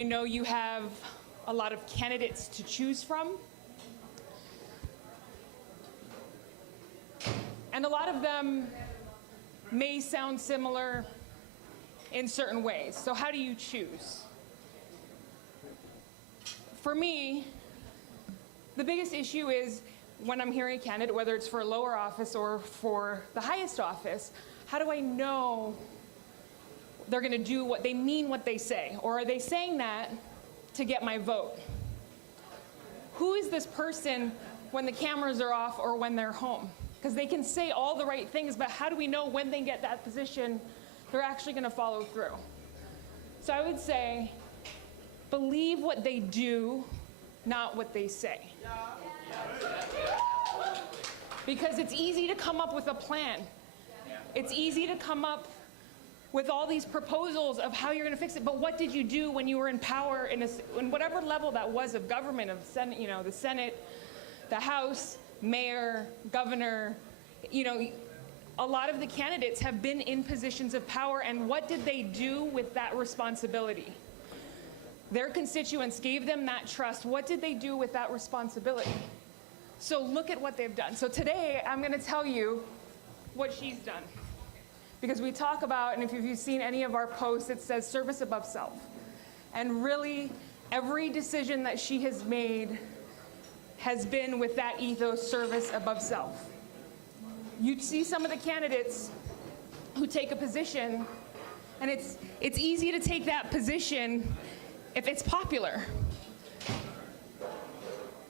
I know you have a lot of candidates to choose from, and a lot of them may sound similar in certain ways. So how do you choose? For me, the biggest issue is when I'm hearing a candidate, whether it's for a lower office or for the highest office, how do I know they're going to do what they mean, what they say? Or are they saying that to get my vote? Who is this person when the cameras are off or when they're home? Because they can say all the right things, but how do we know when they get that position, they're actually going to follow through? So I would say, believe what they do, not what they say. Because it's easy to come up with a plan. It's easy to come up with all these proposals of how you're going to fix it, but what did you do when you were in power in whatever level that was of government, of Senate, the Senate, the House, mayor, governor, a lot of the candidates have been in positions of power, and what did they do with that responsibility? Their constituents gave them that trust. What did they do with that responsibility? So look at what they've done. So today, I'm going to tell you what she's done. Because we talk about, and if you've seen any of our posts, it says service above self. And really, every decision that she has made has been with that ethos, service above self. You see some of the candidates who take a position, and it's easy to take that position if it's popular.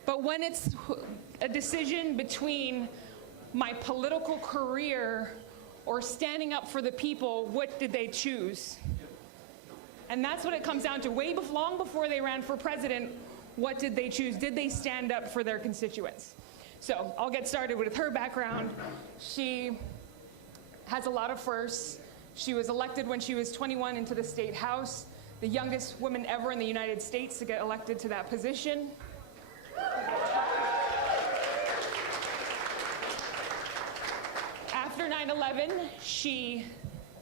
But when it's a decision between my political career or standing up for the people, what did they choose? And that's what it comes down to. Long before they ran for president, what did they choose? Did they stand up for their constituents? So I'll get started with her background. She has a lot of firsts. She was elected when she was 21 into the state house, the youngest woman ever in the United States to get elected to that position. After 9/11, she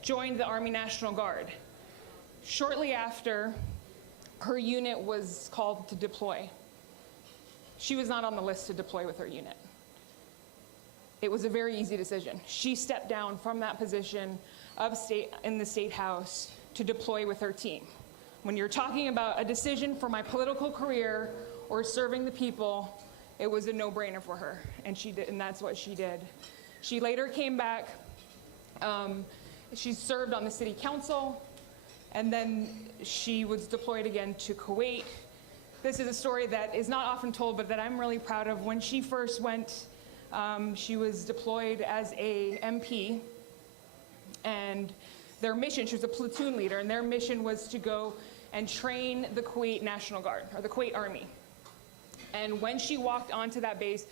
joined the Army National Guard. Shortly after, her unit was called to deploy. She was not on the list to deploy with her unit. It was a very easy decision. She stepped down from that position in the State House to deploy with her team. When you're talking about a decision for my political career or serving the people, it was a no-brainer for her, and that's what she did. She later came back. She served on the city council, and then she was deployed again to Kuwait. This is a story that is not often told, but that I'm really proud of. When she first went, she was deployed as a MP, and their mission, she was a platoon leader, and their mission was to go and train the Kuwait National Guard, or the Kuwait Army. And when she walked onto that base,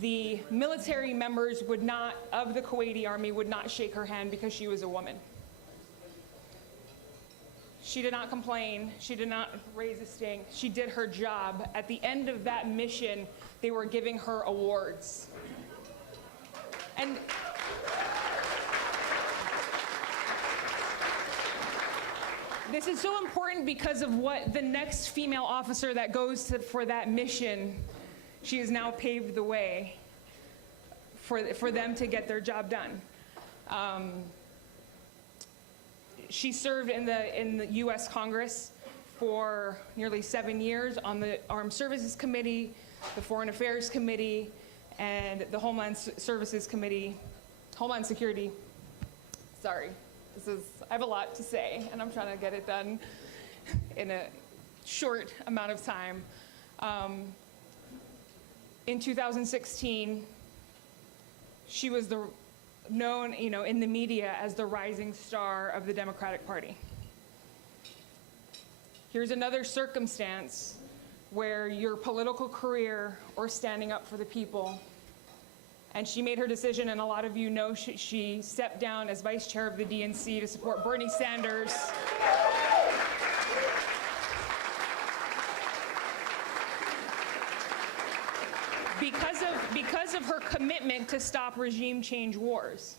the military members of the Kuwaiti Army would not shake her hand because she was a woman. She did not complain. She did not raise a stink. She did her job. At the end of that mission, they were giving her awards. And this is so important because of what the next female officer that goes for that mission, she has now paved the way for them to get their job done. She served in the U.S. Congress for nearly 7 years on the Armed Services Committee, the Foreign Affairs Committee, and the Homeland Security. Sorry, I have a lot to say, and I'm trying to get it done in a short amount of time. In 2016, she was known, in the media as the rising star of the Democratic Party. Here's another circumstance where your political career or standing up for the people, and she made her decision, and a lot of you know she stepped down as vice chair of the DNC to support Bernie Sanders. Because of her commitment to stop regime change wars.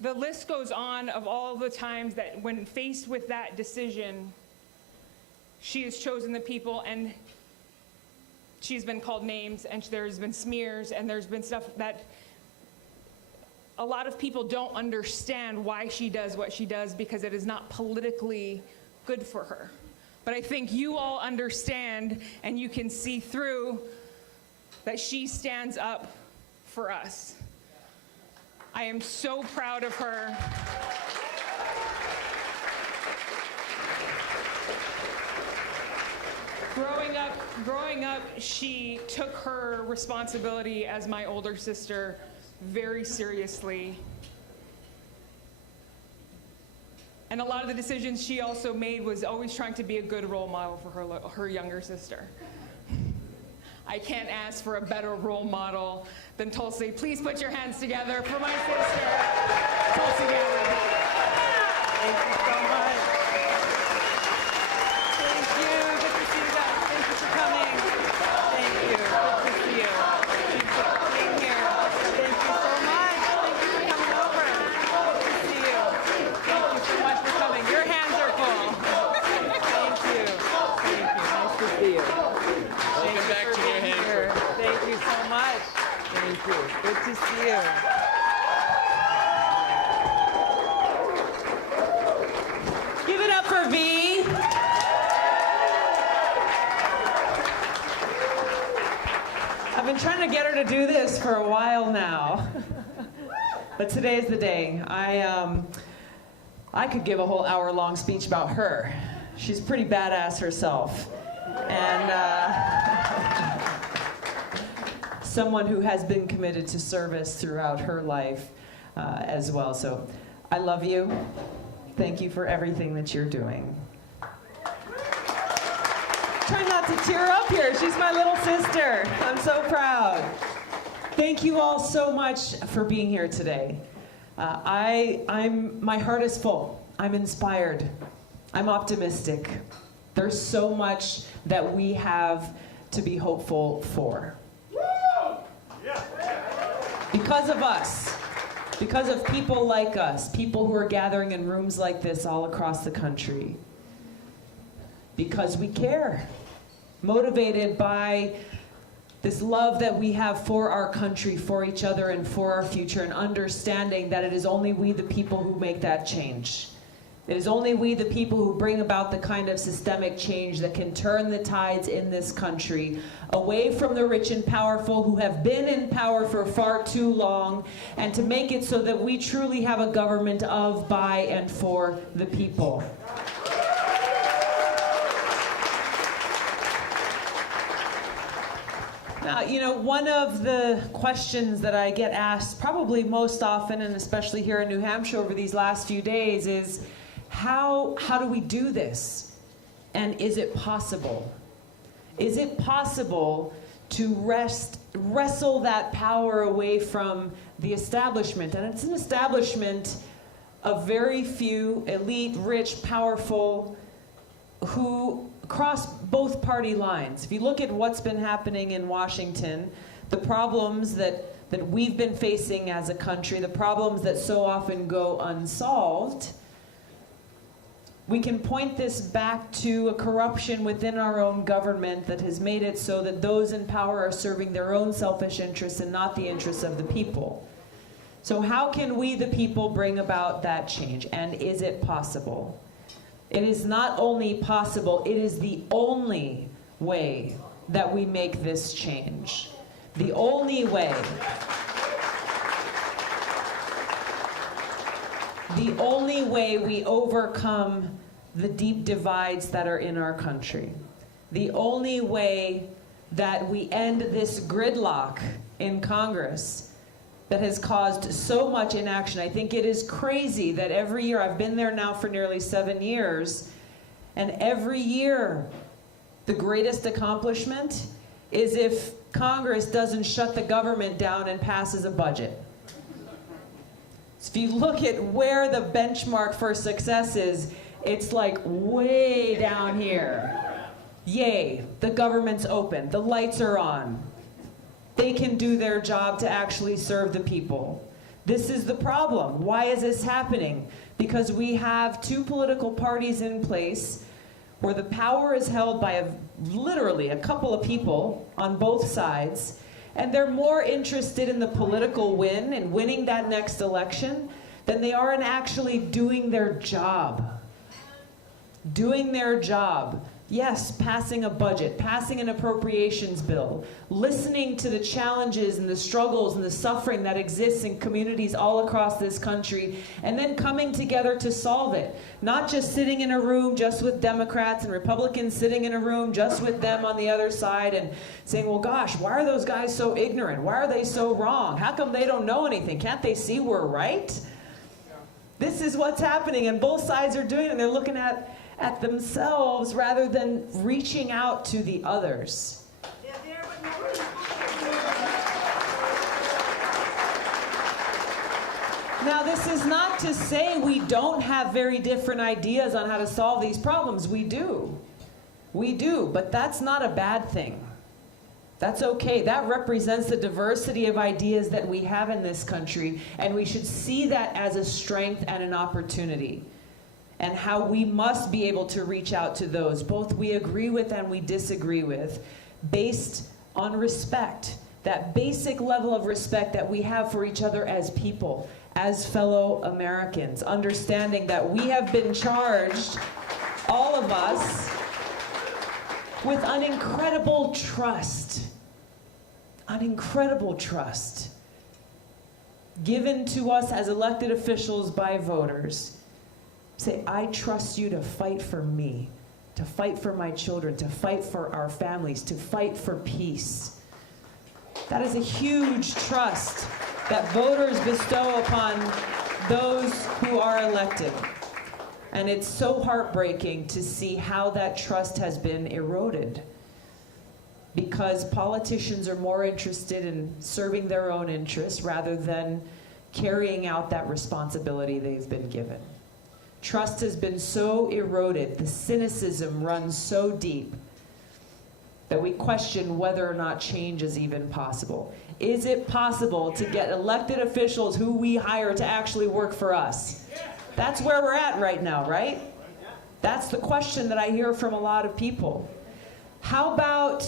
The list goes on of all the times that when faced with that decision, she has chosen the people, and she's been called names, and there's been smears, and there's been stuff that a lot of people don't understand why she does what she does, because it is not politically good for her. But I think you all understand, and you can see through that she stands up for us. I am so proud of her. Growing up, she took her responsibility as my older sister very seriously. And a lot of the decisions she also made was always trying to be a good role model for her younger sister. I can't ask for a better role model than Tulsi. Please put your hands together for my sister, Tulsi Gabbard. Thank you so much. Thank you. Good to see you guys. Thank you for coming. Thank you. Good to see you. Thank you for being here. Thank you so much. Thank you for coming over. Good to see you. Thank you so much for coming. Your hands are full. Thank you. Thank you. Nice to see you. Welcome back to your hands. Thank you so much. Thank you. Good to see you. Give it up for V. I've been trying to get her to do this for a while now. But today's the day. I could give a whole hour-long speech about her. She's pretty badass herself. And someone who has been committed to service throughout her life as well. So I love you. Thank you for everything that you're doing. Try not to tear up here. She's my little sister. I'm so proud. Thank you all so much for being here today. My heart is full. I'm inspired. I'm optimistic. There's so much that we have to be hopeful for. Because of us, because of people like us, people who are gathering in rooms like this all across the country. Because we care, motivated by this love that we have for our country, for each other, and for our future, and understanding that it is only we, the people, who make that change. It is only we, the people, who bring about the kind of systemic change that can turn the tides in this country away from the rich and powerful who have been in power for far too long, and to make it so that we truly have a government of, by, and for the people. Now, you know, one of the questions that I get asked probably most often, and especially here in New Hampshire over these last few days, is how do we do this? And is it possible? Is it possible to wrestle that power away from the establishment? And it's an establishment of very few elite, rich, powerful, who cross both party lines. If you look at what's been happening in Washington, the problems that we've been facing as a country, the problems that so often go unsolved, we can point this back to a corruption within our own government that has made it so that those in power are serving their own selfish interests and not the interests of the people. So how can we, the people, bring about that change? And is it possible? It is not only possible, it is the only way that we make this change. The only way. The only way we overcome the deep divides that are in our country. The only way that we end this gridlock in Congress that has caused so much inaction. I think it is crazy that every year, I've been there now for nearly 7 years, and every year the greatest accomplishment is if Congress doesn't shut the government down and passes a budget. So if you look at where the benchmark for success is, it's like way down here. Yay, the government's open, the lights are on. They can do their job to actually serve the people. This is the problem. Why is this happening? Because we have two political parties in place where the power is held by literally a couple of people on both sides, and they're more interested in the political win and winning that next election than they are in actually doing their job. Doing their job. Yes, passing a budget, passing an appropriations bill, listening to the challenges and the struggles and the suffering that exists in communities all across this country, and then coming together to solve it. Not just sitting in a room just with Democrats and Republicans, sitting in a room just with them on the other side and saying, well, gosh, why are those guys so ignorant? Why are they so wrong? How come they don't know anything? Can't they see we're right? This is what's happening, and both sides are doing it, and they're looking at themselves rather than reaching out to the others. Now, this is not to say we don't have very different ideas on how to solve these problems. We do. We do, but that's not a bad thing. That's okay. That represents the diversity of ideas that we have in this country, and we should see that as a strength and an opportunity. And how we must be able to reach out to those, both we agree with and we disagree with, based on respect. That basic level of respect that we have for each other as people, as fellow Americans. Understanding that we have been charged, all of us, with an incredible trust. An incredible trust. Given to us as elected officials by voters. Say, I trust you to fight for me, to fight for my children, to fight for our families, to fight for peace. That is a huge trust that voters bestow upon those who are elected. And it's so heartbreaking to see how that trust has been eroded. Because politicians are more interested in serving their own interests rather than carrying out that responsibility they've been given. Trust has been so eroded, the cynicism runs so deep that we question whether or not change is even possible. Is it possible to get elected officials who we hire to actually work for us? That's where we're at right now, right? That's the question that I hear from a lot of people. How about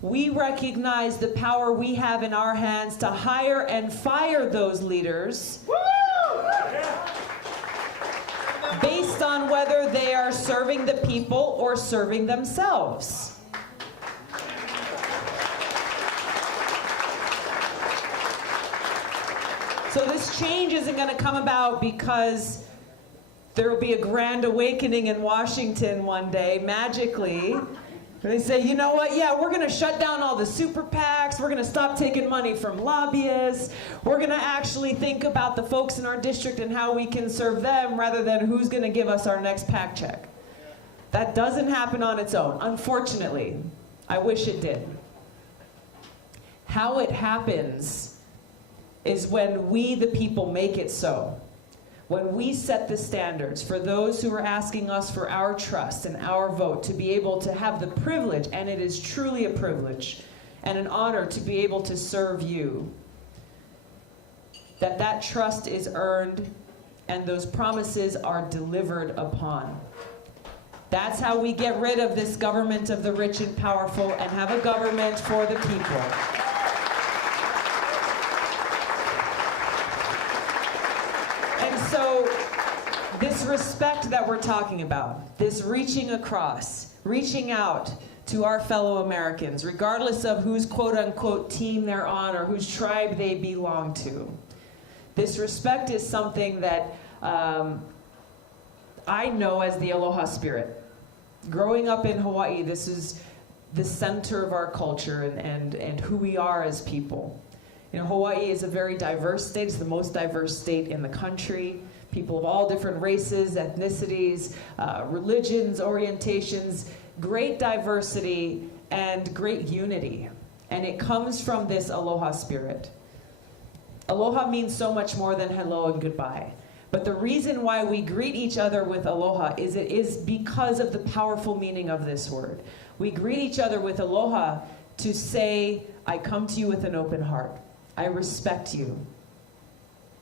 we recognize the power we have in our hands to hire and fire those leaders based on whether they are serving the people or serving themselves. So this change isn't going to come about because there will be a grand awakening in Washington one day, magically. They say, you know what, yeah, we're going to shut down all the super PACs, we're going to stop taking money from lobbyists, we're going to actually think about the folks in our district and how we can serve them rather than who's going to give us our next PAC check. That doesn't happen on its own, unfortunately. I wish it did. How it happens is when we, the people, make it so. When we set the standards for those who are asking us for our trust and our vote to be able to have the privilege, and it is truly a privilege and an honor to be able to serve you, that trust is earned and those promises are delivered upon. That's how we get rid of this government of the rich and powerful and have a government for the people. So this respect that we're talking about, this reaching across, reaching out to our fellow Americans, regardless of whose quote-unquote team they're on or whose tribe they belong to. This respect is something that I know as the Aloha spirit. Growing up in Hawaii, this is the center of our culture and who we are as people. You know, Hawaii is a very diverse state. It's the most diverse state in the country. People of all different races, ethnicities, religions, orientations, great diversity and great unity. And it comes from this aloha spirit. Aloha means so much more than hello and goodbye. But the reason why we greet each other with aloha is it is because of the powerful meaning of this word. We greet each other with aloha to say, I come to you with an open heart. I respect you.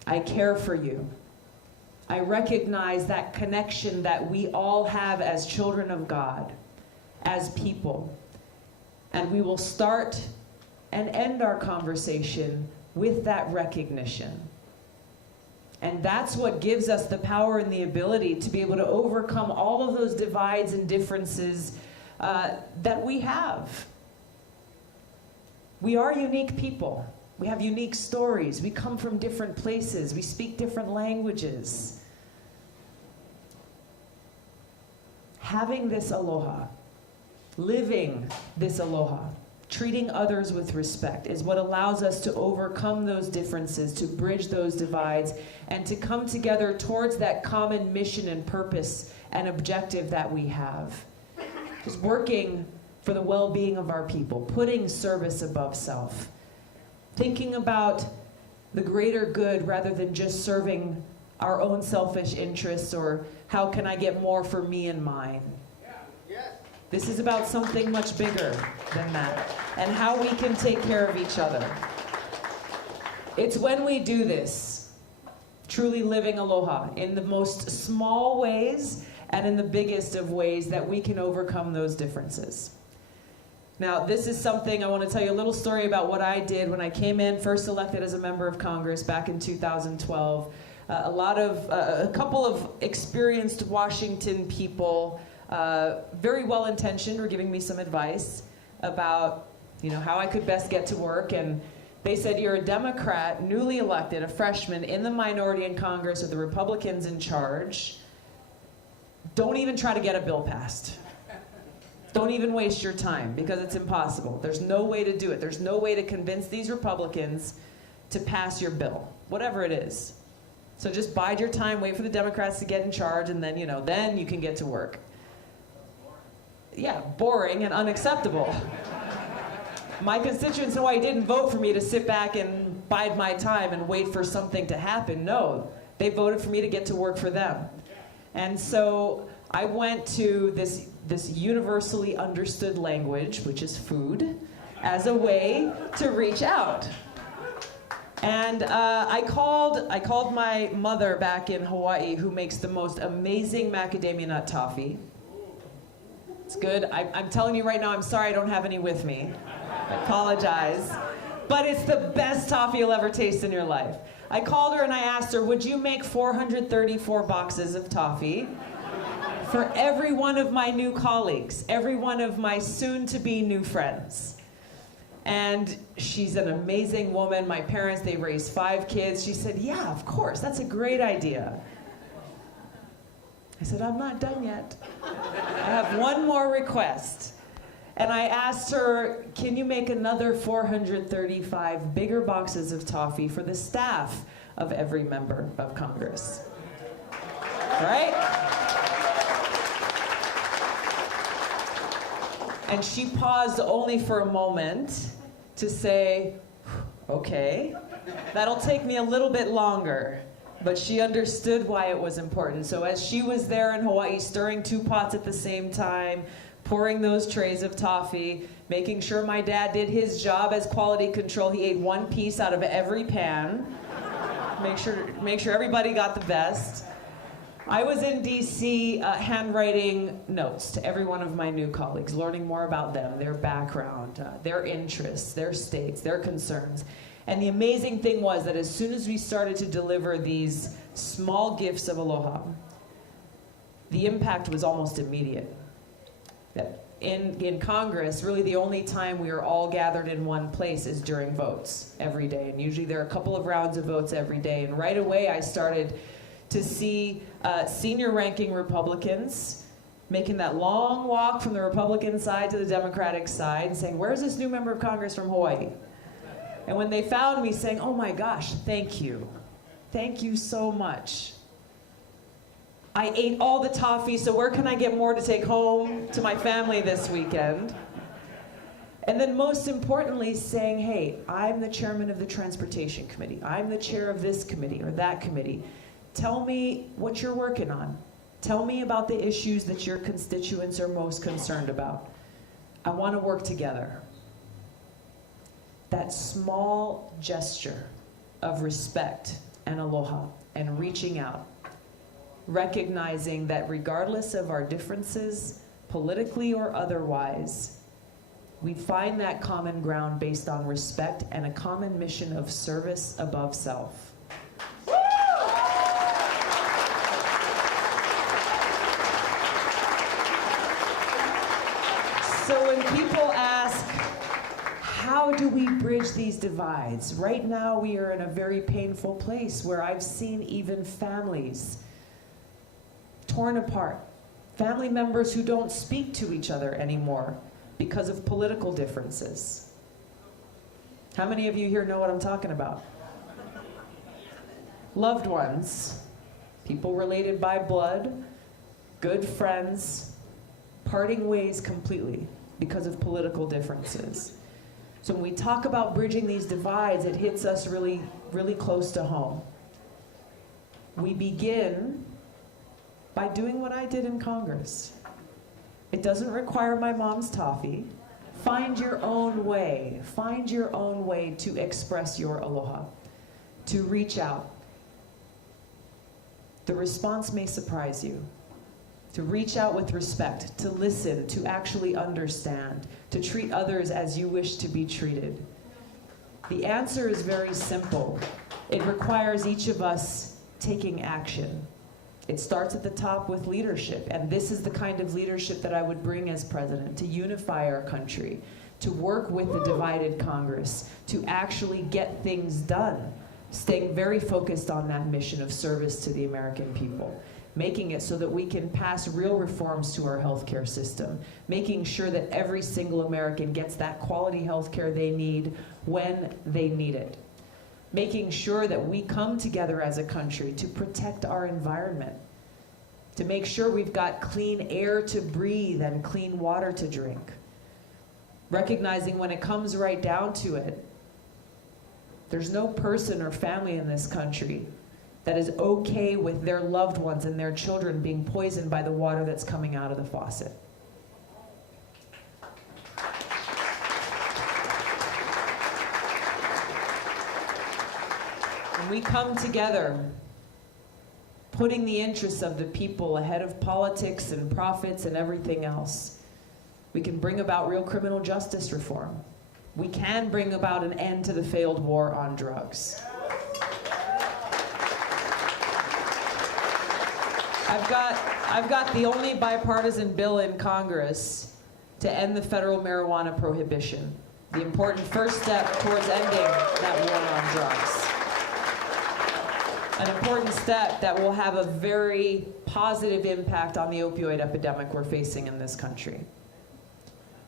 I care for you. I recognize that connection that we all have as children of God, as people. And we will start and end our conversation with that recognition. And that's what gives us the power and the ability to be able to overcome all of those divides and differences that we have. We are unique people. We have unique stories. We come from different places. We speak different languages. Having this aloha, living this aloha, treating others with respect is what allows us to overcome those differences, to bridge those divides, and to come together towards that common mission and purpose and objective that we have. Just working for the well-being of our people, putting service above self, thinking about the greater good rather than just serving our own selfish interests or how can I get more for me and mine. This is about something much bigger than that, and how we can take care of each other. It's when we do this, truly living aloha, in the most small ways and in the biggest of ways, that we can overcome those differences. Now, this is something I want to tell you a little story about what I did when I came in, first elected as a member of Congress back in 2012. A couple of experienced Washington people, very well-intentioned, were giving me some advice about, how I could best get to work. And they said, you're a Democrat, newly elected, a freshman in the minority in Congress with the Republicans in charge. Don't even try to get a bill passed. Don't even waste your time, because it's impossible. There's no way to do it. There's no way to convince these Republicans to pass your bill, whatever it is. So just bide your time, wait for the Democrats to get in charge, and then, then you can get to work. Yeah, boring and unacceptable. My constituents in Hawaii didn't vote for me to sit back and bide my time and wait for something to happen. No, they voted for me to get to work for them. And so I went to this universally understood language, which is food, as a way to reach out. And I called my mother back in Hawaii, who makes the most amazing macadamia nut toffee. It's good. I'm telling you right now, I'm sorry I don't have any with me. I apologize. But it's the best toffee you'll ever taste in your life. I called her and I asked her, would you make 434 boxes of toffee for every one of my new colleagues, every one of my soon-to-be new friends? And she's an amazing woman. My parents, they raised 5 kids. She said, yeah, of course, that's a great idea. I said, I'm not done yet. I have one more request. And I asked her, can you make another 435 bigger boxes of toffee for the staff of every member of Congress? Right? And she paused only for a moment to say, okay, that'll take me a little bit longer. But she understood why it was important. So as she was there in Hawaii, stirring 2 pots at the same time, pouring those trays of toffee, making sure my dad did his job as quality control. He ate 1 piece out of every pan. Make sure everybody got the best. I was in DC handwriting notes to every one of my new colleagues, learning more about them, their background, their interests, their states, their concerns. And the amazing thing was that as soon as we started to deliver these small gifts of aloha, the impact was almost immediate. In Congress, really the only time we are all gathered in one place is during votes every day. And usually there are a couple of rounds of votes every day. And right away I started to see senior ranking Republicans making that long walk from the Republican side to the Democratic side and saying, where's this new member of Congress from Hawaii? And when they found me, saying, oh my gosh, thank you. Thank you so much. I ate all the toffee, so where can I get more to take home to my family this weekend? And then most importantly, saying, hey, I'm the chairman of the Transportation Committee. I'm the chair of this committee or that committee. Tell me what you're working on. Tell me about the issues that your constituents are most concerned about. I want to work together. That small gesture of respect and aloha and reaching out recognizing that regardless of our differences, politically or otherwise, we find that common ground based on respect and a common mission of service above self. So when people ask, how do we bridge these divides? Right now we are in a very painful place where I've seen even families torn apart. Family members who don't speak to each other anymore because of political differences. How many of you here know what I'm talking about? Loved ones, people related by blood, good friends, parting ways completely because of political differences. So when we talk about bridging these divides, it hits us really, really close to home. We begin by doing what I did in Congress. It doesn't require my mom's toffee. Find your own way. Find your own way to express your aloha, to reach out. The response may surprise you. To reach out with respect, to listen, to actually understand, to treat others as you wish to be treated. The answer is very simple. It requires each of us taking action. It starts at the top with leadership, and this is the kind of leadership that I would bring as president, to unify our country, to work with the divided Congress, to actually get things done, staying very focused on that mission of service to the American people, making it so that we can pass real reforms to our healthcare system, making sure that every single American gets that quality healthcare they need when they need it, making sure that we come together as a country to protect our environment, to make sure we've got clean air to breathe and clean water to drink, recognizing when it comes right down to it, there's no person or family in this country that is okay with their loved ones and their children being poisoned by the water that's coming out of the faucet. When we come together, putting the interests of the people ahead of politics and profits and everything else, we can bring about real criminal justice reform. We can bring about an end to the failed war on drugs. I've got the only bipartisan bill in Congress to end the federal marijuana prohibition, the important first step towards ending that war on drugs. An important step that will have a very positive impact on the opioid epidemic we're facing in this country.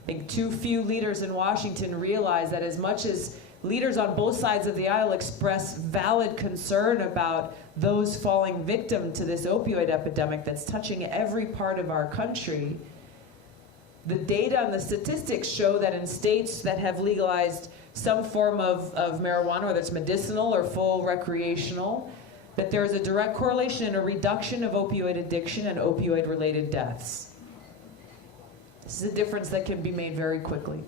I think too few leaders in Washington realize that as much as leaders on both sides of the aisle express valid concern about those falling victim to this opioid epidemic that's touching every part of our country, the data and the statistics show that in states that have legalized some form of marijuana, whether it's medicinal or full recreational, that there is a direct correlation and a reduction of opioid addiction and opioid-related deaths. This is a difference that can be made very quickly.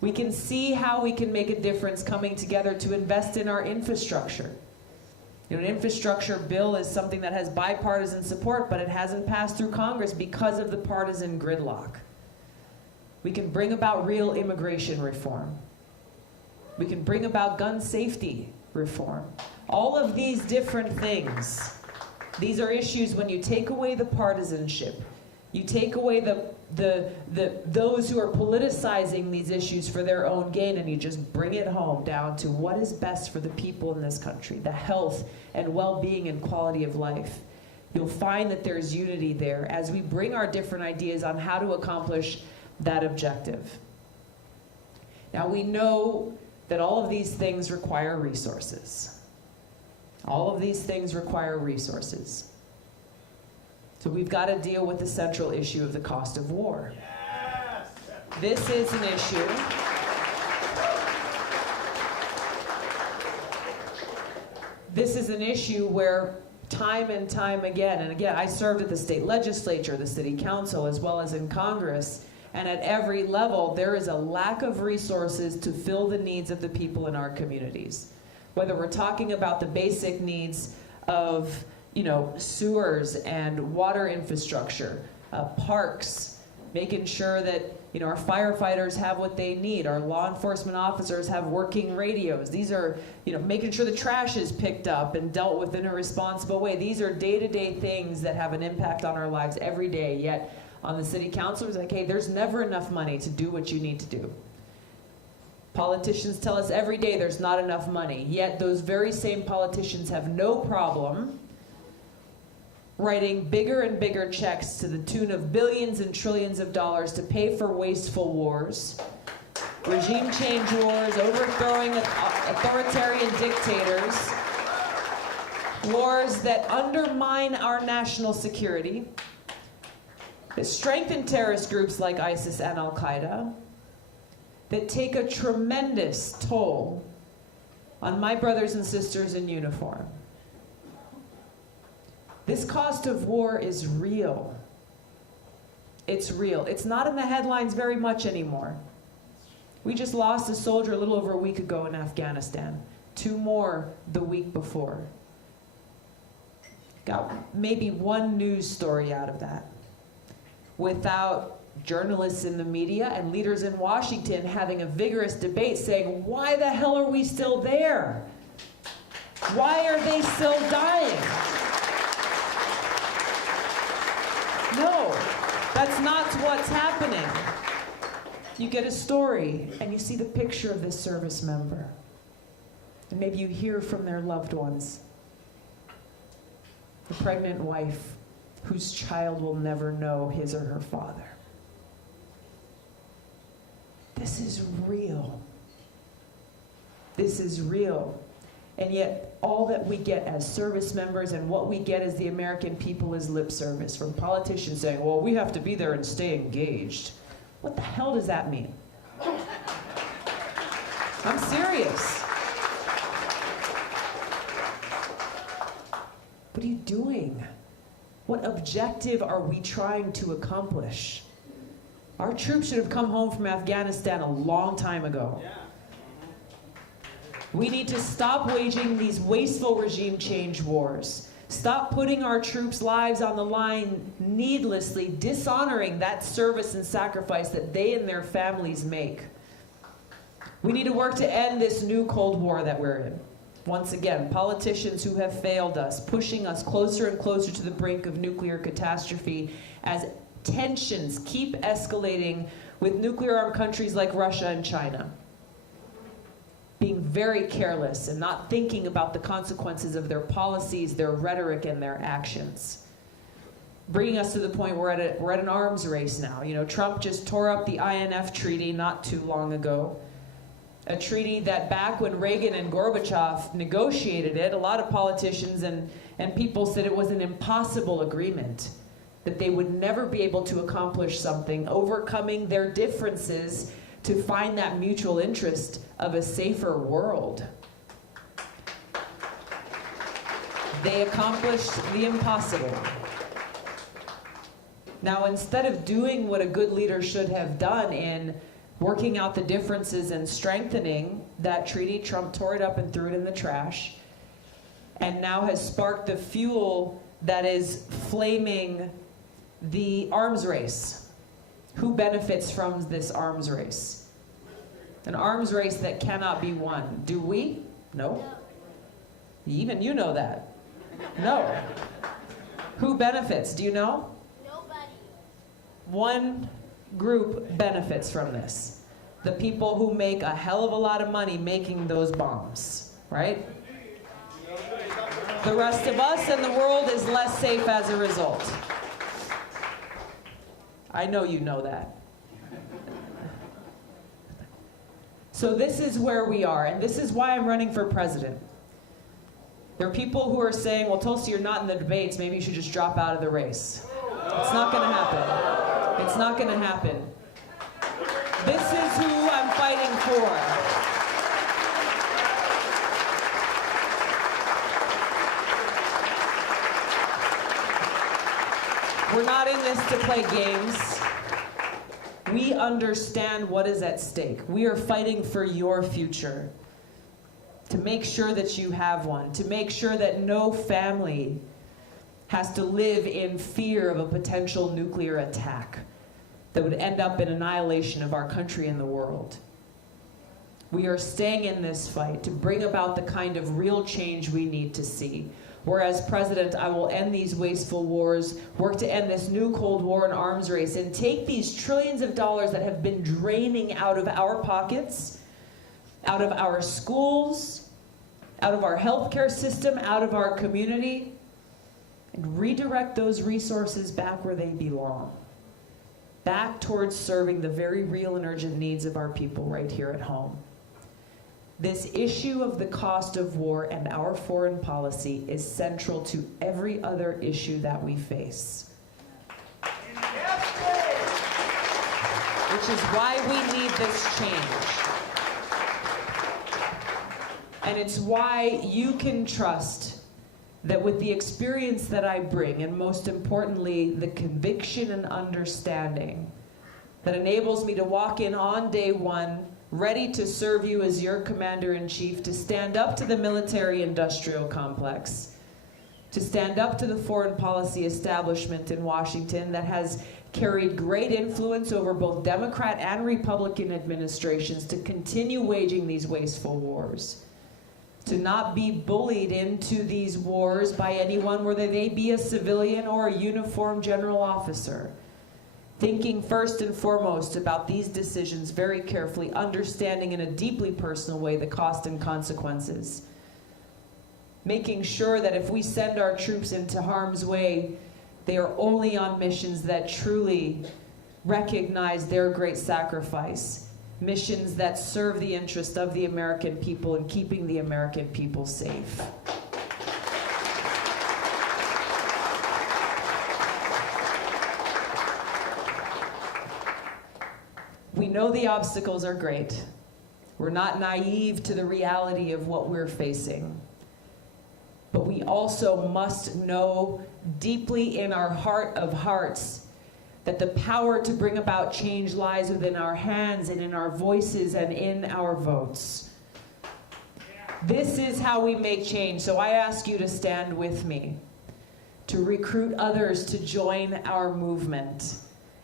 We can see how we can make a difference coming together to invest in our infrastructure. You know, an infrastructure bill is something that has bipartisan support, but it hasn't passed through Congress because of the partisan gridlock. We can bring about real immigration reform. We can bring about gun safety reform. All of these different things, these are issues when you take away the partisanship, you take away those who are politicizing these issues for their own gain, and you just bring it home down to what is best for the people in this country, the health and well-being and quality of life. You'll find that there's unity there as we bring our different ideas on how to accomplish that objective. Now we know that all of these things require resources. All of these things require resources. So we've got to deal with the central issue of the cost of war. Yes. This is an issue. This is an issue where time and time again, and again, I served at the state legislature, the city council, as well as in Congress, and at every level, there is a lack of resources to fill the needs of the people in our communities. Whether we're talking about the basic needs of sewers and water infrastructure, parks, making sure that our firefighters have what they need, our law enforcement officers have working radios. These are, making sure the trash is picked up and dealt with in a responsible way. These are day-to-day things that have an impact on our lives every day. Yet on the city council, it's like, hey, there's never enough money to do what you need to do. Politicians tell us every day there's not enough money. Yet those very same politicians have no problem writing bigger and bigger checks to the tune of billions and trillions of dollars to pay for wasteful wars, regime change wars, overthrowing authoritarian dictators, wars that undermine our national security, that strengthen terrorist groups like ISIS and Al-Qaeda, that take a tremendous toll on my brothers and sisters in uniform. This cost of war is real. It's real. It's not in the headlines very much anymore. We just lost a soldier a little over a week ago in Afghanistan. 2 more the week before. Got maybe one news story out of that. Without journalists in the media and leaders in Washington having a vigorous debate saying, why the hell are we still there? Why are they still dying? No, that's not what's happening. You get a story and you see the picture of this service member. And maybe you hear from their loved ones. The pregnant wife whose child will never know his or her father. This is real. This is real. And yet, all that we get as service members and what we get as the American people is lip service from politicians saying, well, we have to be there and stay engaged. What the hell does that mean? I'm serious. What are you doing? What objective are we trying to accomplish? Our troops should have come home from Afghanistan a long time ago. We need to stop waging these wasteful regime change wars. Stop putting our troops' lives on the line needlessly, dishonoring that service and sacrifice that they and their families make. We need to work to end this new Cold War that we're in. Once again, politicians who have failed us, pushing us closer and closer to the brink of nuclear catastrophe as tensions keep escalating with nuclear-armed countries like Russia and China. Being very careless and not thinking about the consequences of their policies, their rhetoric, and their actions. Bringing us to the point where we're at an arms race now. Trump just tore up the INF treaty not too long ago. A treaty that back when Reagan and Gorbachev negotiated it, a lot of politicians and people said it was an impossible agreement, that they would never be able to accomplish something, overcoming their differences to find that mutual interest of a safer world. They accomplished the impossible. Now, instead of doing what a good leader should have done in working out the differences and strengthening that treaty, Trump tore it up and threw it in the trash, and now has sparked the fuel that is flaming the arms race. Who benefits from this arms race? An arms race that cannot be won. Do we? No. Even you know that. No. Who benefits? Do you know? Nobody. One group benefits from this. The people who make a hell of a lot of money making those bombs, right? The rest of us and the world is less safe as a result. I know you know that. So this is where we are, and this is why I'm running for president. There are people who are saying, well, Tulsi, you're not in the debates, maybe you should just drop out of the race. It's not going to happen. It's not going to happen. This is who I'm fighting for. We're not in this to play games. We understand what is at stake. We are fighting for your future. To make sure that you have one. To make sure that no family has to live in fear of a potential nuclear attack that would end up in annihilation of our country and the world. We are staying in this fight to bring about the kind of real change we need to see. Whereas President, I will end these wasteful wars, work to end this new Cold War and arms race, and take these trillions of dollars that have been draining out of our pockets, out of our schools, out of our healthcare system, out of our community, and redirect those resources back where they belong. Back towards serving the very real and urgent needs of our people right here at home. This issue of the cost of war and our foreign policy is central to every other issue that we face. Which is why we need this change. And it's why you can trust that with the experience that I bring, and most importantly, the conviction and understanding that enables me to walk in on day one, ready to serve you as your commander-in-chief, to stand up to the military-industrial complex, to stand up to the foreign policy establishment in Washington that has carried great influence over both Democrat and Republican administrations to continue waging these wasteful wars, to not be bullied into these wars by anyone, whether they be a civilian or a uniformed general officer. Thinking first and foremost about these decisions very carefully, understanding in a deeply personal way the cost and consequences. Making sure that if we send our troops into harm's way, they are only on missions that truly recognize their great sacrifice. Missions that serve the interest of the American people and keeping the American people safe. We know the obstacles are great. We're not naive to the reality of what we're facing. But we also must know deeply in our heart of hearts that the power to bring about change lies within our hands and in our voices and in our votes. This is how we make change. So I ask you to stand with me, to recruit others to join our movement,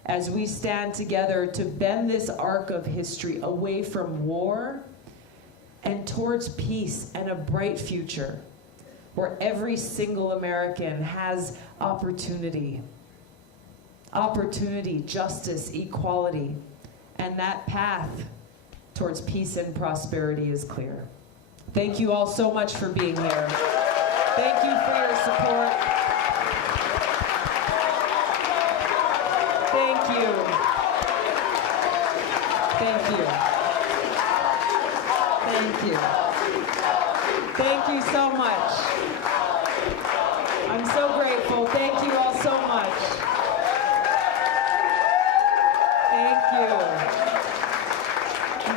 as we stand together to bend this arc of history away from war and towards peace and a bright future where every single American has opportunity, justice, equality, and that path towards peace and prosperity is clear. Thank you all so much for being here. Thank you for your support. Thank you. Thank you. Thank you. Thank you so much. I'm so grateful. Thank you all so much. Thank you.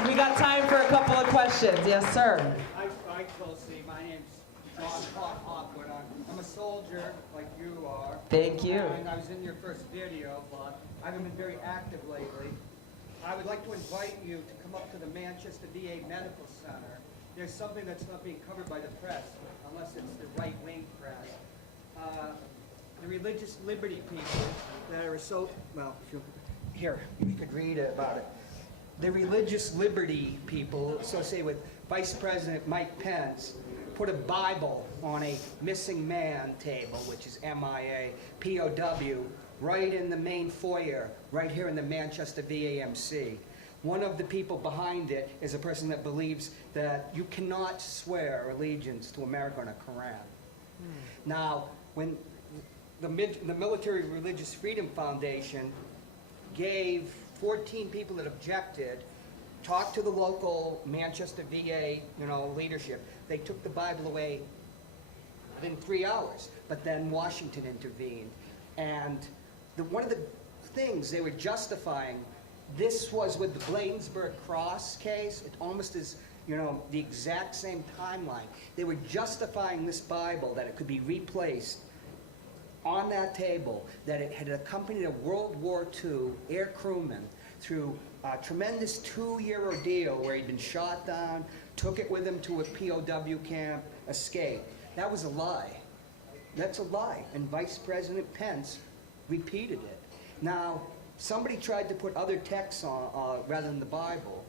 We got time for a couple of questions. Yes, sir. Hi, Tulsi. My name's John Hopwood. I'm a soldier like you are. Thank you. And I was in your first video, but I haven't been very active lately. I would like to invite you to come up to the Manchester VA Medical Center. There's something that's not being covered by the press, unless it's the right-wing press. The religious liberty people that are so, well, here, you could read about it. The religious liberty people associated with Vice President Mike Pence put a Bible on a missing man table, which is MIA, POW, right in the main foyer, right here in the Manchester VAMC. One of the people behind it is a person that believes that you cannot swear allegiance to America on a Quran. Now, when the Military Religious Freedom Foundation gave 14 people that objected, talked to the local Manchester VA, leadership, they took the Bible away within 3 hours. But then Washington intervened, and one of the things they were justifying, this was with the Bladensburg Cross case. It almost is, the exact same timeline. They were justifying this Bible, that it could be replaced on that table, that it had accompanied a World War II air crewman through a tremendous 2-year ordeal where he'd been shot down, took it with him to a POW camp, escaped. That was a lie. That's a lie. And Vice President Pence repeated it. Now, somebody tried to put other texts on rather than the Bible.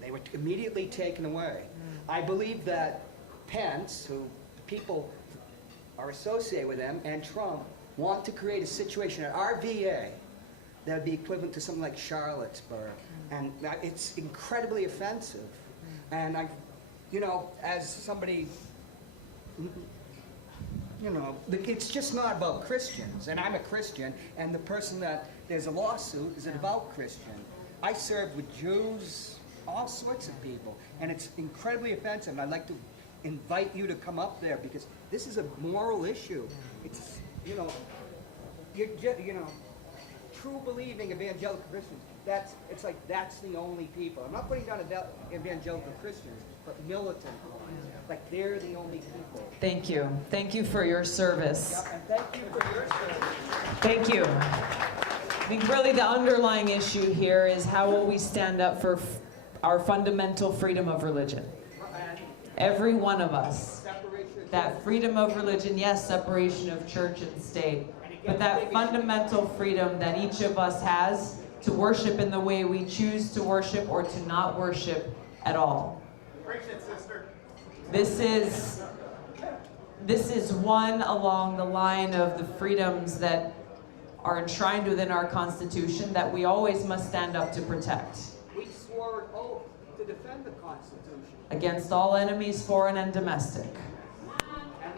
They were immediately taken away. I believe that Pence, who people are associated with him, and Trump want to create a situation at our VA that would be equivalent to something like Charlottesburg. And it's incredibly offensive. And as somebody, it's just not about Christians. And I'm a Christian, and the person that there's a lawsuit is a devout Christian. I served with Jews, all sorts of people, and it's incredibly offensive. And I'd like to invite you to come up there because this is a moral issue. It's, true believing evangelical Christians. It's like that's the only people. I'm not putting down evangelical Christians, but militant ones. Like they're the only people. Thank you. Thank you for your service. Yeah, and thank you for your service. Thank you. I think really the underlying issue here is how will we stand up for our fundamental freedom of religion? Every one of us. That freedom of religion, yes, separation of church and state, but that fundamental freedom that each of us has to worship in the way we choose to worship or to not worship at all. Preach it, sister. This is one along the line of the freedoms that are enshrined within our Constitution that we always must stand up to protect. We swore an oath to defend the Constitution. Against all enemies, foreign and domestic.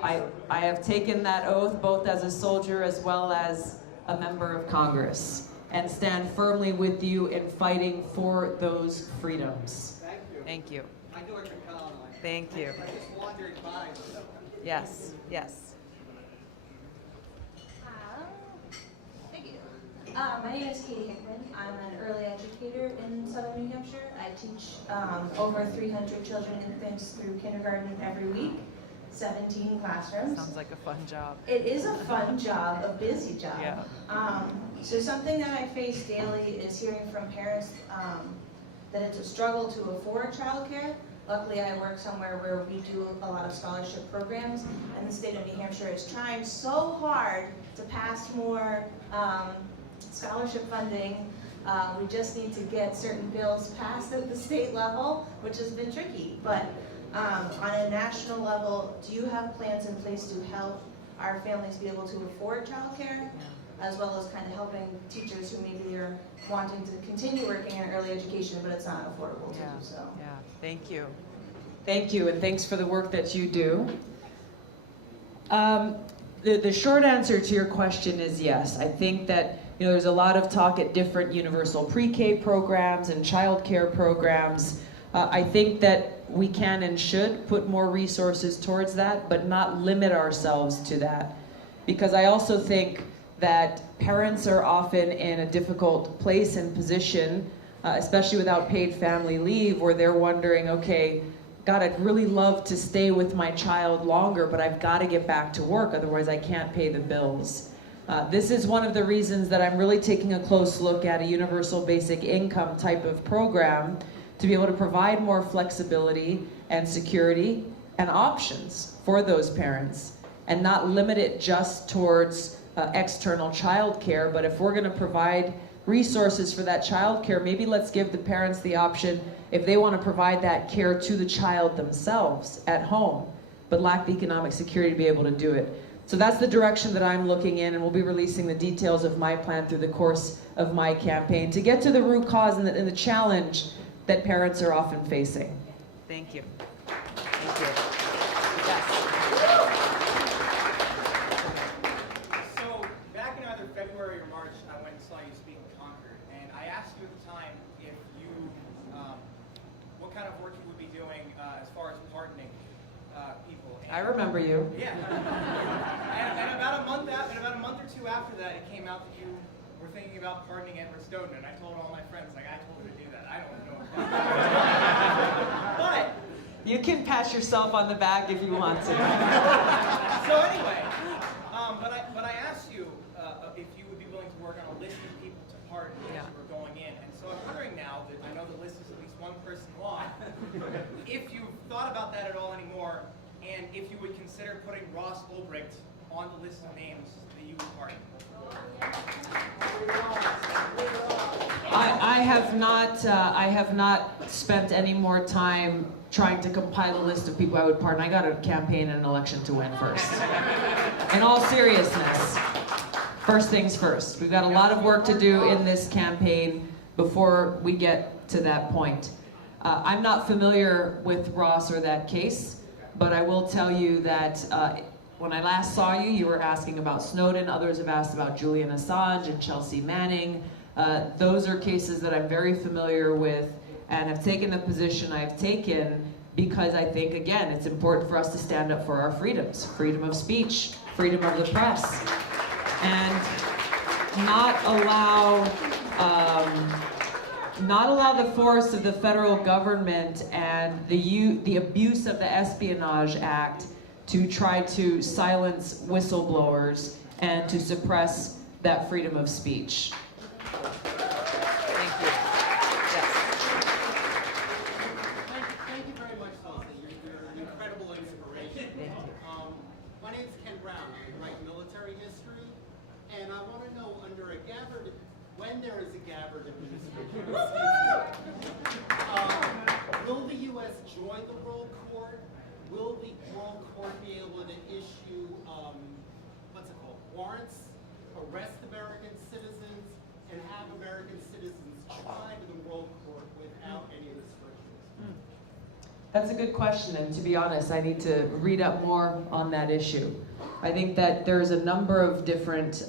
I have taken that oath both as a soldier as well as a member of Congress and stand firmly with you in fighting for those freedoms. Thank you. Thank you. I knew I could count on it. Thank you. I just wandered by. Yes, yes. Thank you. My name is Katie Hickman. I'm an early educator in Southern New Hampshire. I teach over 300 children and infants through kindergarten every week, 17 classrooms. Sounds like a fun job. It is a fun job, a busy job. Yeah. So something that I face daily is hearing from parents that it's a struggle to afford childcare. Luckily, I work somewhere where we do a lot of scholarship programs, and the state of New Hampshire is trying so hard to pass more scholarship funding. We just need to get certain bills passed at the state level, which has been tricky. But on a national level, do you have plans in place to help our families be able to afford childcare, as well as kind of helping teachers who maybe are wanting to continue working in early education, but it's not affordable to do so? Yeah, thank you. Thank you, and thanks for the work that you do. The short answer to your question is yes. I think that there's a lot of talk at different universal pre-K programs and child care programs. I think that we can and should put more resources towards that, but not limit ourselves to that. Because I also think that parents are often in a difficult place and position, especially without paid family leave, where they're wondering, okay, God, I'd really love to stay with my child longer, but I've got to get back to work, otherwise I can't pay the bills. This is one of the reasons that I'm really taking a close look at a universal basic income type of program to be able to provide more flexibility and security and options for those parents and not limit it just towards external child care. But if we're going to provide resources for that child care, maybe let's give the parents the option, if they want to provide that care to the child themselves at home, but lack the economic security to be able to do it. So that's the direction that I'm looking in, and we'll be releasing the details of my plan through the course of my campaign to get to the root cause and the challenge that parents are often facing. Thank you. Thank you. Yes. So back in either February or March, I went and saw you speak in Concord, and I asked you at the time if you, what kind of work you would be doing as far as pardoning people. And I remember you. Yeah. and about a month or two after that, it came out that you were thinking about pardoning Edward Snowden, and I told all my friends, like, I told her to do that. I don't know. But You can pat yourself on the back if you want to. so anyway, but I asked you if you would be willing to work on a list of people to pardon as you were going in, and so I'm wondering now that I know the list is at least one person long, if you've thought about that at all anymore, and if you would consider putting Ross Ulbricht on the list of names that you would pardon? I have not spent any more time trying to compile a list of people I would pardon. I got to campaign and an election to win first. In all seriousness, first things first. We've got a lot of work to do in this campaign before we get to that point. I'm not familiar with Ross or that case, but I will tell you that when I last saw you, you were asking about Snowden. Others have asked about Julian Assange and Chelsea Manning. Those are cases that I'm very familiar with and have taken the position I've taken because I think, again, it's important for us to stand up for our freedoms, freedom of speech, freedom of the press, and not allow the force of the federal government and the abuse of the Espionage Act to try to silence whistleblowers and to suppress that freedom of speech. Thank you. Yes. Thank you very much, Tulsi. You're an incredible inspiration. Thank you. My name's Ken Brown. I write military history, and I want to know under a Gabbard, when there is a Gabbard administration, will the U.S. join the World Court? Will the World Court be able to issue, warrants, arrest American citizens, and have American citizens try to the World Court without any restrictions? That's a good question, and to be honest, I need to read up more on that issue. I think that there's a number of different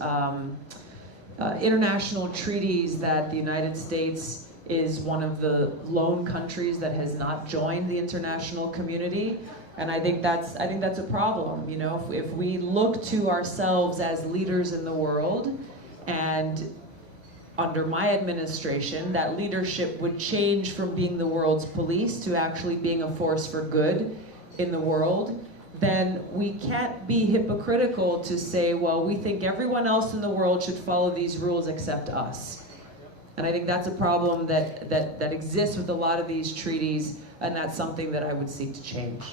international treaties that the United States is one of the lone countries that has not joined the international community, and I think that's a problem. You know, if we look to ourselves as leaders in the world, and under my administration, that leadership would change from being the world's police to actually being a force for good in the world, then we can't be hypocritical to say, well, we think everyone else in the world should follow these rules except us. And I think that's a problem that exists with a lot of these treaties, and that's something that I would seek to change.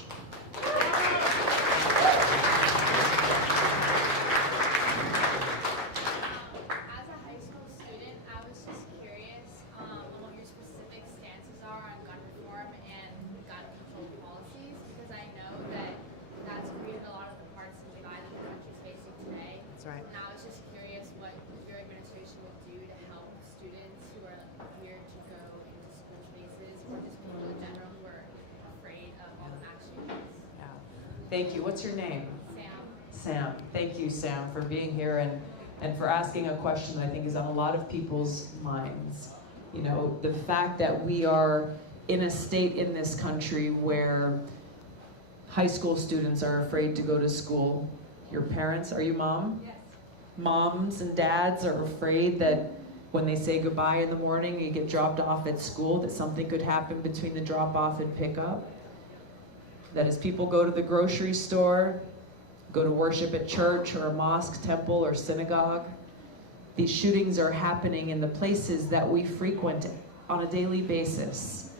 Right. And I was just curious what your administration would do to help students who are weird to go into school spaces, or just people in general who are afraid of all the mass shootings. Yeah. Thank you. What's your name? Sam. Sam. Thank you, Sam, for being here and for asking a question that I think is on a lot of people's minds. You know, the fact that we are in a state in this country where high school students are afraid to go to school. Your parents, are you mom? Yes. Moms and dads are afraid that when they say goodbye in the morning, you get dropped off at school, that something could happen between the drop off and pickup. That as people go to the grocery store, go to worship at church or a mosque, temple, or synagogue, these shootings are happening in the places that we frequent on a daily basis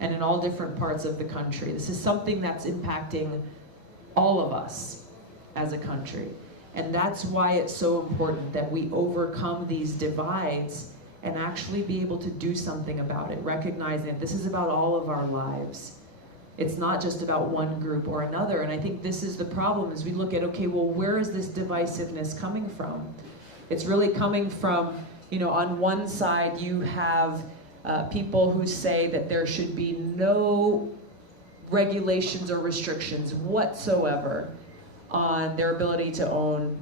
and in all different parts of the country. This is something that's impacting all of us as a country. And that's why it's so important that we overcome these divides and actually be able to do something about it, recognizing that this is about all of our lives. It's not just about one group or another. And I think this is the problem, is we look at, okay, well, where is this divisiveness coming from? It's really coming from, you know, on one side you have people who say that there should be no regulations or restrictions whatsoever on their ability to own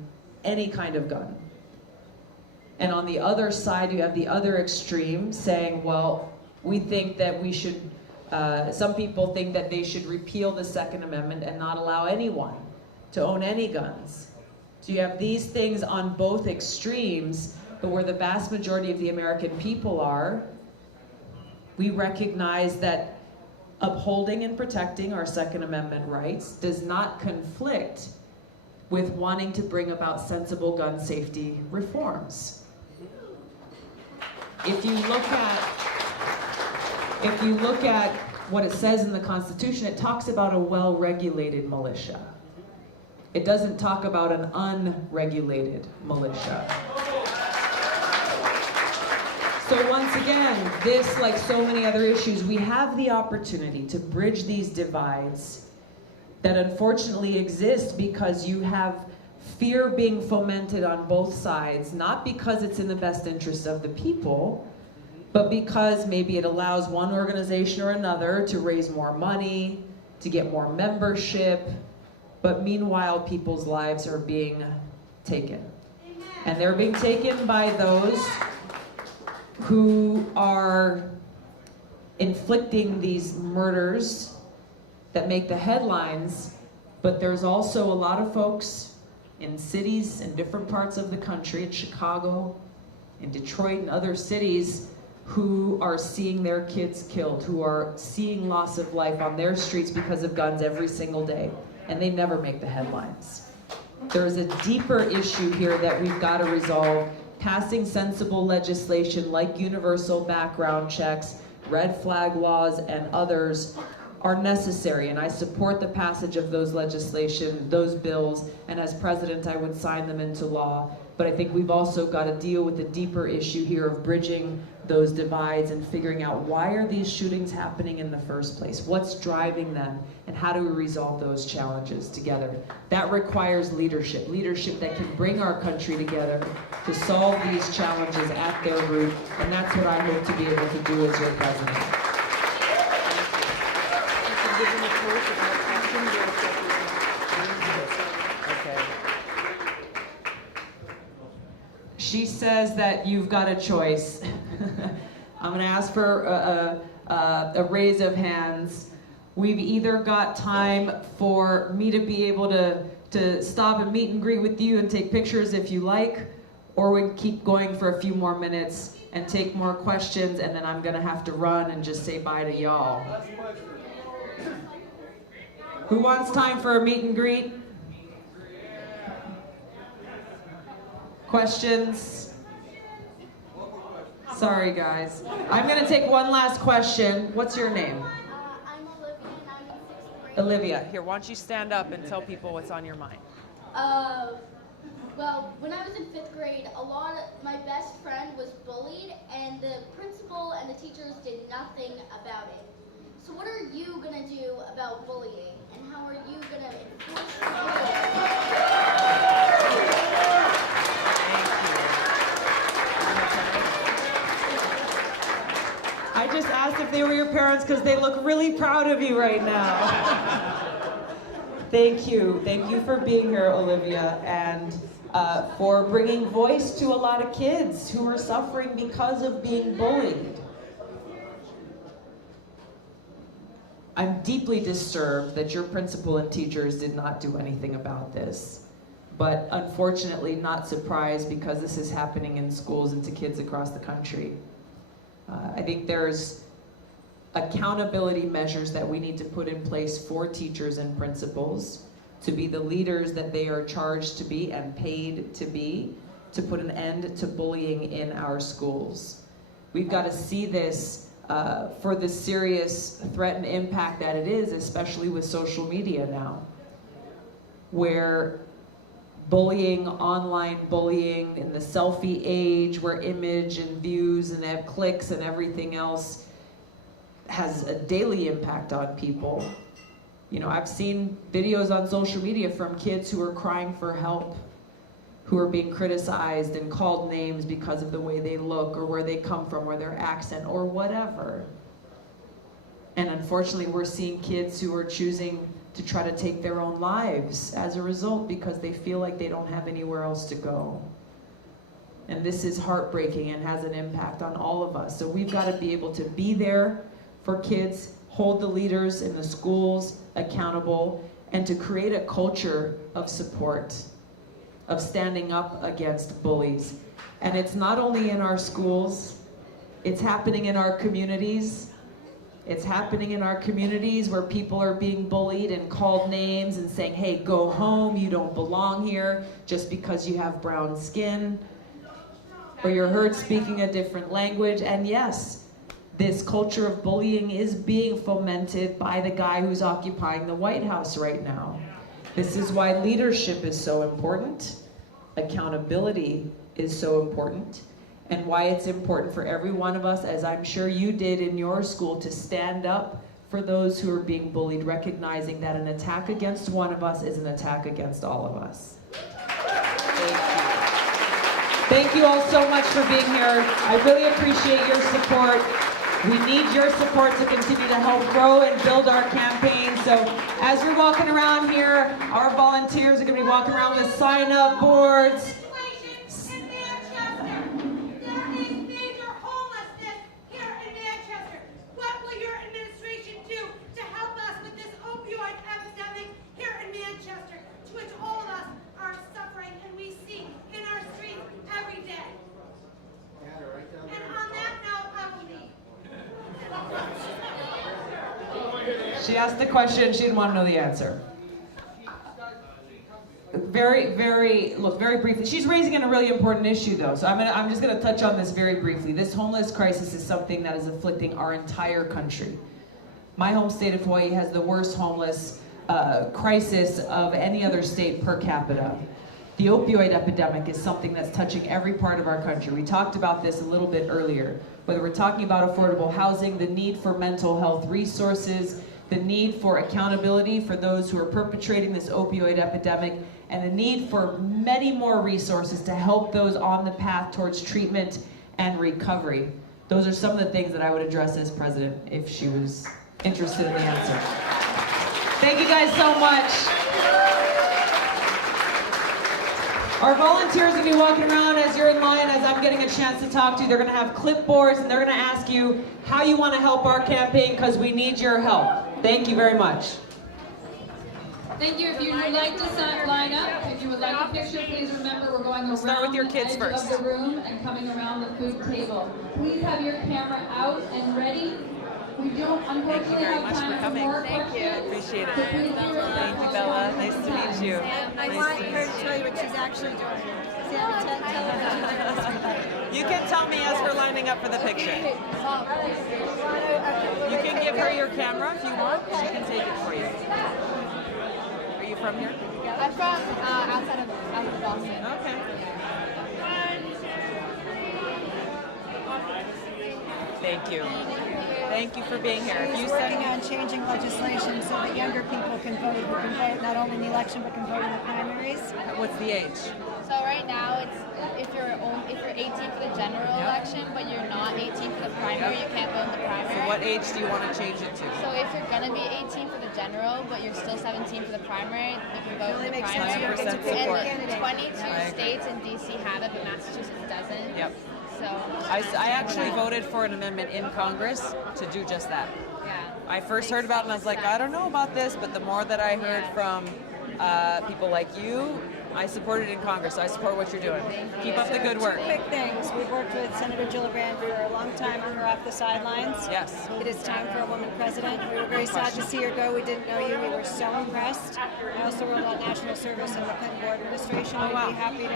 any kind of gun. And on the other side, you have the other extreme saying, well, we think that we should, some people think that they should repeal the Second Amendment and not allow anyone to own any guns. So you have these things on both extremes, but where the vast majority of the American people are, we recognize that upholding and protecting our Second Amendment rights does not conflict with wanting to bring about sensible gun safety reforms. If you look at what it says in the Constitution, it talks about a well-regulated militia. It doesn't talk about an unregulated militia. So once again, this, like so many other issues, we have the opportunity to bridge these divides that unfortunately exist because you have fear being fomented on both sides, not because it's in the best interest of the people, but because maybe it allows one organization or another to raise more money, to get more membership, but meanwhile people's lives are being taken. And they're being taken by those who are inflicting these murders that make the headlines, but there's also a lot of folks in cities in different parts of the country, in Chicago, in Detroit, and other cities, who are seeing their kids killed, who are seeing loss of life on their streets because of guns every single day, and they never make the headlines. There's a deeper issue here that we've got to resolve. Passing sensible legislation like universal background checks, red flag laws, and others are necessary, and I support the passage of those legislation, those bills, and as president I would sign them into law. But I think we've also got to deal with the deeper issue here of bridging those divides and figuring out why are these shootings happening in the first place? What's driving them? And how do we resolve those challenges together? That requires leadership, leadership that can bring our country together to solve these challenges at their root, and that's what I hope to be able to do as your president. She says that you've got a choice. I'm going to ask for a raise of hands. We've either got time for me to be able to stop and meet and greet with you and take pictures if you like, or we can keep going for a few more minutes and take more questions, and then I'm going to have to run and just say bye to y'all. Who wants time for a meet and greet? Questions? Sorry, guys. I'm going to take one last question. What's your name? I'm Olivia, and I'm in 6th grade. Olivia. Here, why don't you stand up and tell people what's on your mind? Well, when I was in 5th grade, my best friend was bullied, and the principal and the teachers did nothing about it. So what are you going to do about bullying, and how are you going to enforce the I just asked if they were your parents because they look really proud of you right now. Thank you. Thank you for being here, Olivia, and for bringing voice to a lot of kids who are suffering because of being bullied. I'm deeply disturbed that your principal and teachers did not do anything about this, but unfortunately not surprised because this is happening in schools and to kids across the country. I think there's accountability measures that we need to put in place for teachers and principals to be the leaders that they are charged to be and paid to be, to put an end to bullying in our schools. We've got to see this for the serious threat and impact that it is, especially with social media now, where bullying, online bullying, in the selfie age, where image and views and have clicks and everything else has a daily impact on people. You know, I've seen videos on social media from kids who are crying for help, who are being criticized and called names because of the way they look or where they come from or their accent or whatever. And unfortunately, we're seeing kids who are choosing to try to take their own lives as a result because they feel like they don't have anywhere else to go. And this is heartbreaking and has an impact on all of us. So we've got to be able to be there for kids, hold the leaders in the schools accountable, and to create a culture of support, of standing up against bullies. And it's not only in our schools, it's happening in our communities. It's happening in our communities where people are being bullied and called names and saying, hey, go home, you don't belong here just because you have brown skin, or you're heard speaking a different language. And yes, this culture of bullying is being fomented by the guy who's occupying the White House right now. This is why leadership is so important, accountability is so important, and why it's important for every one of us, as I'm sure you did in your school, to stand up for those who are being bullied, recognizing that an attack against one of us is an attack against all of us. Thank you. Thank you all so much for being here. I really appreciate your support. We need your support to continue to help grow and build our campaign. So as you're walking around here, our volunteers are going to be walking around with sign-up boards. She asked the question, she didn't want to know the answer. Very briefly. She's raising a really important issue though, so I'm just going to touch on this very briefly. This homeless crisis is something that is afflicting our entire country. My home state of Hawaii has the worst homeless crisis of any other state per capita. The opioid epidemic is something that's touching every part of our country. We talked about this a little bit earlier. Whether we're talking about affordable housing, the need for mental health resources, the need for accountability for those who are perpetrating this opioid epidemic, and the need for many more resources to help those on the path towards treatment and recovery. Those are some of the things that I would address as president if she was interested in the answer. Thank you guys so much. Our volunteers will be walking around as you're in line, as I'm getting a chance to talk to you. They're going to have clipboards and they're going to ask you how you want to help our campaign, because we need your help. Thank you very much. Thank you. If you would like to line up, if you would like a picture, please remember we're going around Start with your kids the edge first. of the room and coming around the food table. Please have your camera out and ready. We don't unfortunately have time for more questions. Thank you. Appreciate it. So please do your best. Thank you, Bella. Nice to meet you. I want her to tell you what she's actually doing. See how the television. You can tell me as we're lining up for the picture. You can give her your camera if you want. She can take it for you. Are you from here? I'm from outside of Boston. Okay. Thank you. Thank you for being here. She's working on changing legislation so that younger people can vote, who can vote not only in the election but can vote in the primaries. What's the age? So right now, it's if you're 18 for the general election, but you're not 18 for the primary, you can't vote in the primary. So what age do you want to change it to? So if you're gonna be 18 for the general, but you're still 17 for the primary, you can vote in the primary. 100% support. And 22 states and DC have it, but Massachusetts doesn't. Yep. So I actually voted for an amendment in Congress to do just that. yeah. I first heard about it and I was like, I don't know about this, but the more that I heard from people like you, I supported it in Congress, so I support what you're doing. Keep up the good work. Two quick things. We've worked with Senator Gillibrand for a long time on her off the sidelines. Yes. It is time for a woman president. We were very sad to see her go. We didn't know you. We were so impressed. I also rolled out national service in the Clinton Board administration. Oh, wow. We'd be happy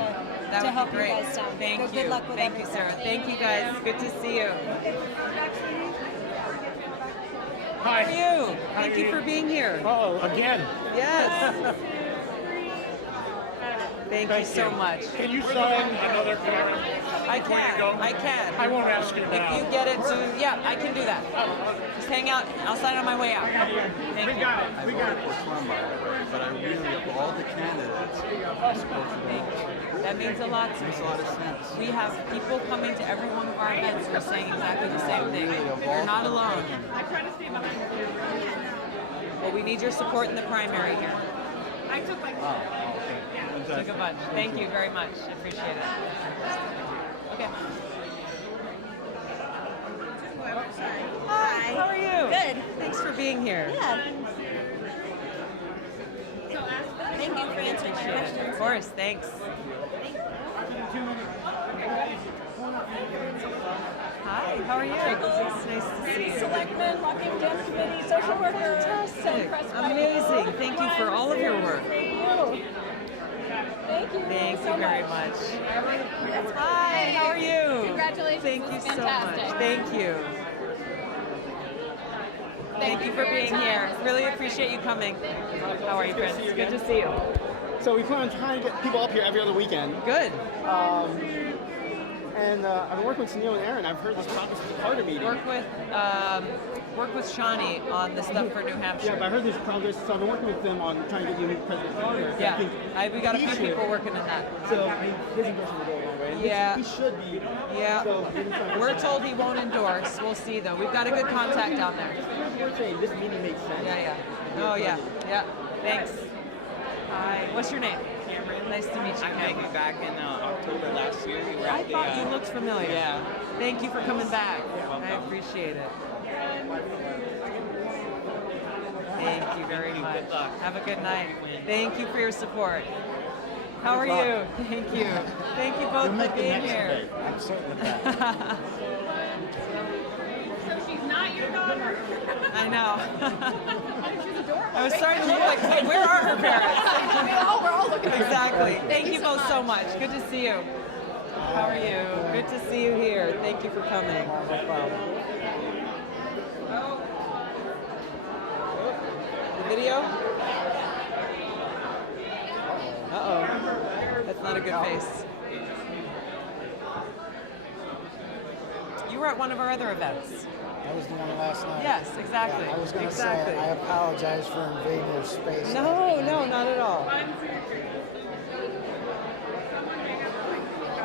That to would help be great. you guys down. Thank you. Good luck with Thank you, everything. Sarah. Thank you, guys. Good to see you. How are you? Thank you for being here. Oh, again. Yes. Thank you so much. Can you sign another camera? I can. I can. I won't ask you If now. you get it soon, yeah, I can do that. Just hang out. I'll sign on my way out. Thank you. got it. I voted for Trump, but I really, of all the candidates, I support Trump. That means a lot to me. Makes a lot of sense. We have people coming to every one of our events who are saying exactly the same thing. You're not alone. Well, we need your support in the primary here. I took my. Took a bunch. Thank you very much. I appreciate it. Okay. Hi. How are you? Good. Thanks for being here. Yeah. Thank you for answering my Appreciate it. questions. Of course. Thanks. Hi. How are you? It's nice to see you. Selectman, Rocking Dance Committee, social worker. Fantastic. Amazing. Thank you for all of your work. Thank you. Thank you very much. Hi, how are you? Congratulations. Thank This you is so fantastic. much. Thank you. Thank you for being here. Really appreciate you coming. How are you, Prince? Good to see you. So we plan on trying to get people up here every other weekend. Good. And I've been working with Sunil and Aaron. I've heard this progress at the Carter meeting. Work with Shawnee on the stuff for New Hampshire. Yeah, but I heard there's progress, so I've been working with them on trying to get you a new president of Carter. Yeah, we got a few people working on that. So his endorsement will go a long way. Yeah. He should be. Yeah. So we're told he won't endorse. We'll see, though. We've got a good contact down there. We're saying this meeting makes sense. Yeah. Oh, yeah. Yeah. Thanks. Hi. What's your name? Cameron. Nice to meet you. I met you back in October last year. You were I at thought you looked familiar. Yeah. Thank you for coming back. I appreciate it. Thank you very much. Good luck. Have a good night. Thank you for your support. How are you? Thank you. Thank you both for being here. I'm certain of that. So she's not your daughter? I know. She's adorable. I was starting to look like, hey, where are her parents? We're all looking for her. Exactly. Thank you both so much. Good to see you. How are you? Good to see you here. Thank you for coming. No problem. The video? Uh-oh. That's not a good face. You were at one of our other events. That was the one last night. Yes, exactly. Yeah, I was going to exactly. say, I apologize for invading your space. No, not at all.